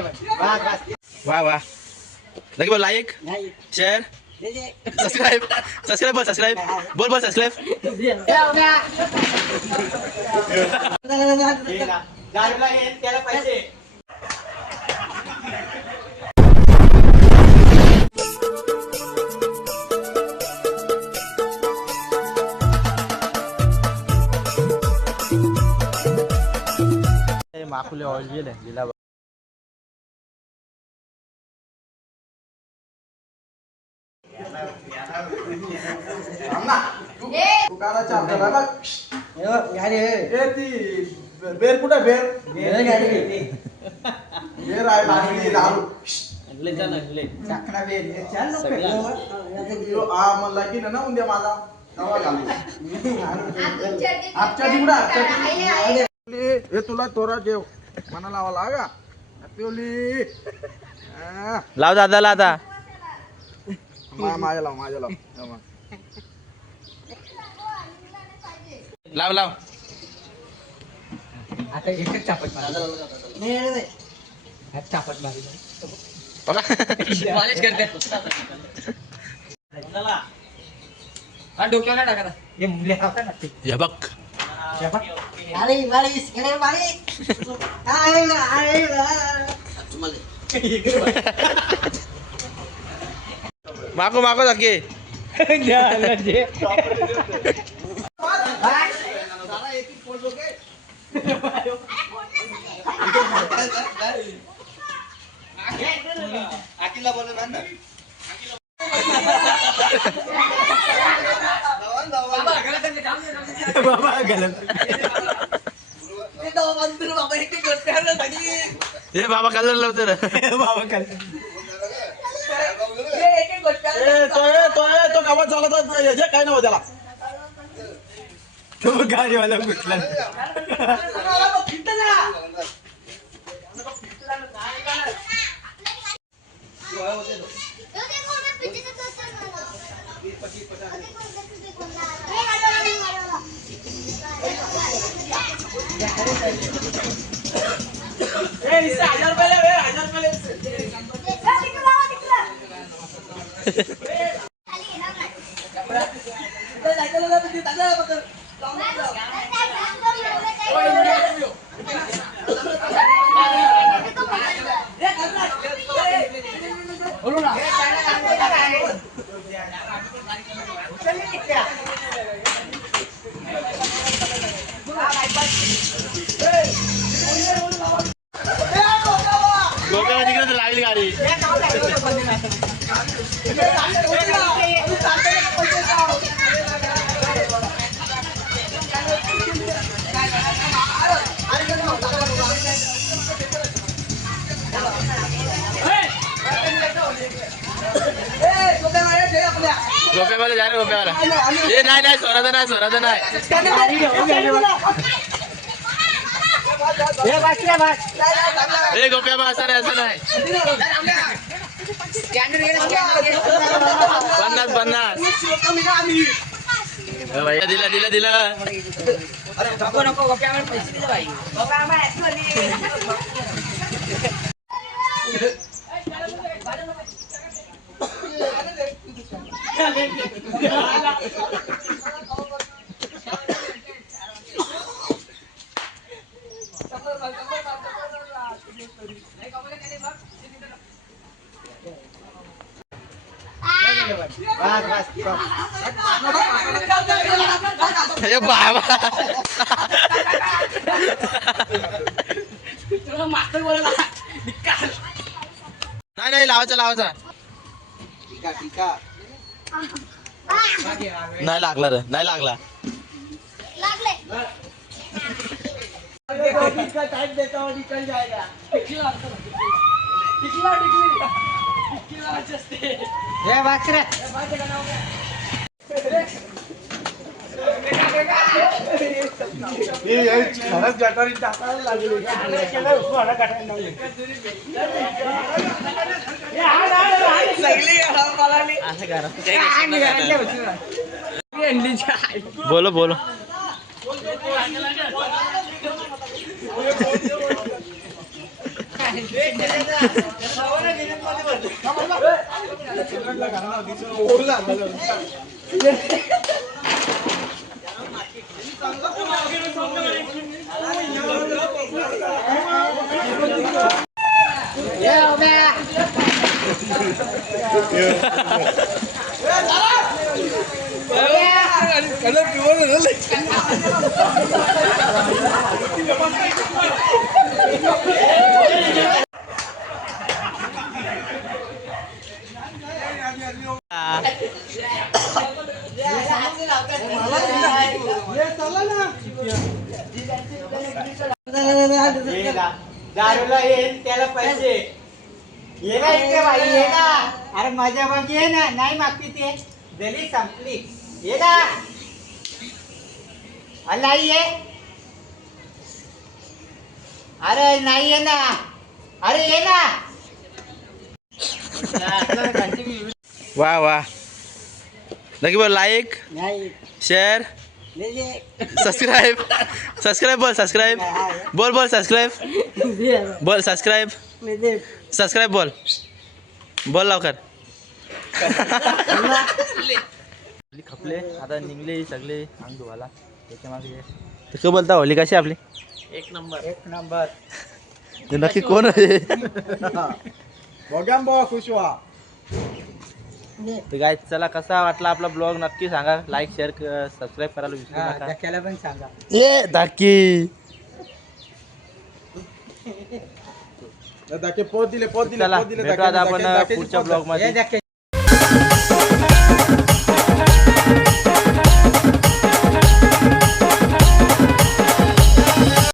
वाह वाह लगे बोल लाइक शेयर सब्सक्राइब सब्सक्राइब बोल सब्सक्राइब बोल बोल सब्सक्राइब त्याला पैसे माकुले ऑइल भी है जिला बेर कुठे बेर बेर आहे लागली दारू म्हणला की ना उद्या माझा नवा घालू आजच्या दिवडा हे तुला थोडा जेव मना लावा लागा पिवली लाव दादाला आता माझ्या लाव लाव लाव आता एकच चापट मारा नाही चापट मारी कॉलेज करते हा डोक्याला टाका हे मुले होता ना हे बघ अरे मारीस अरे मारीस मागो मागो जाके हे बाबा कलर लावतो रे बाबा कलर तो गावात झाला तर काय नव्हतं त्याला तो गाडीवाला कुठला तिकडे लागली गाडी गोप्यावाला जा रे गोप्यावाला हे नाही स्वराचा नाही हे गोप्या बा असं नाही 50 दिला नको गोप्यावर पैसे दिले भाई हे बाबा नाही लावायचा नाही लागला रे नाही लागला खरंच गटारी टाकायला लागली बोलो बोलो दारूला येईल त्याला पैसे ये ना इकडे बाई ये ना. अरे मजा बघ ये ना. नाही मागती ते दली संपली. ये ना. नाही ये. अरे नाही ये ना. अरे ये ना. वाह वाह लकी बोल लाइक नाही शेयर सब्सक्राइब सब्सक्राइब बोल सब्सक्राइब बोल बोल सब्सक्राइब बोल सब्सक्राइब सब्सक्राइब बोल बोल लवकर खपले आता निघले सगळे अंग धुवाला त्याच्या मागे काय बोलता होली कशी आपली एक नंबर ते नक्की कोण आहे बघा बघा खुश व्हा. तर काय चला कसा वाटला आपला ब्लॉग नक्की सांगा लाईक शेअर सबस्क्राईब करायला विसरू नका धक्क्याला पण सांगा. ए धाकी दाखे पोत दिले चला भेटू आता आपण पुढच्या ब्लॉग मध्ये धक्के